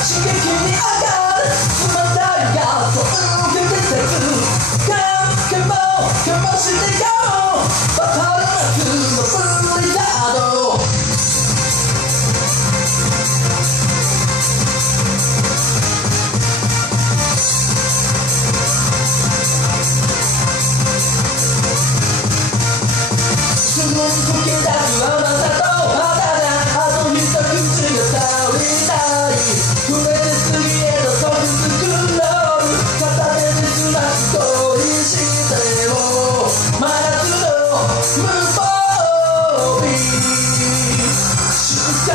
刺激に上がる冷たいガスを受けて鉄かもかもしてよバトル夏のブリザードすぐに溶け出すあなたと肌があと一口が足りない触れて次へと飛びつくロール片手で済ます恋しても真夏の無防備瞬間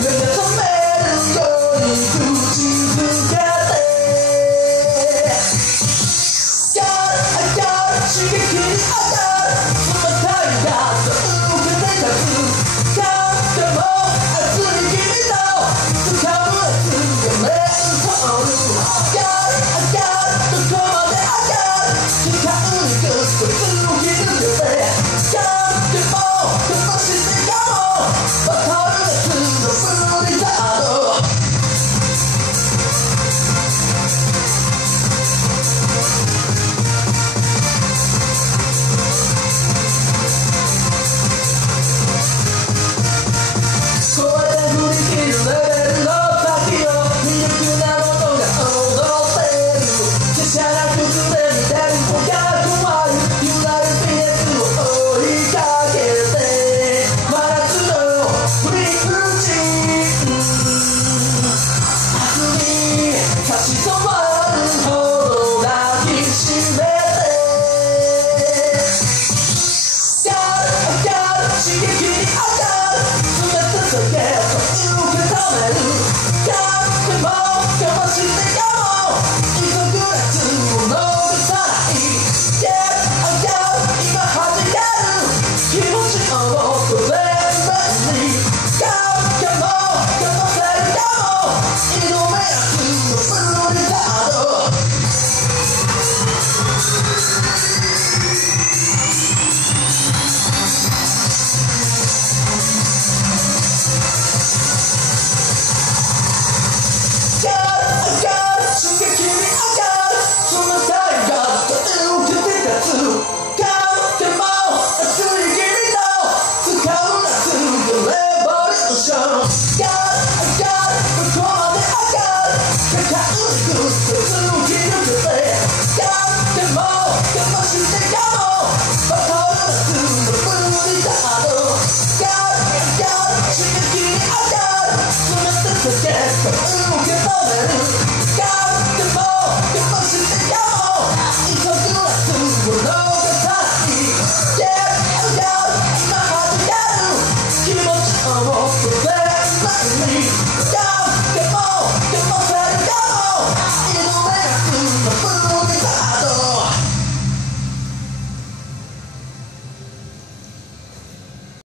目が覚めるように口づけて刺激に上がる冷たいガスを受けて立つかも熱い君と掴む熱いメンソール上がるどこまで上がる時間にぐっと突き抜けてかもしてかもバトル熱のブリザードYeah!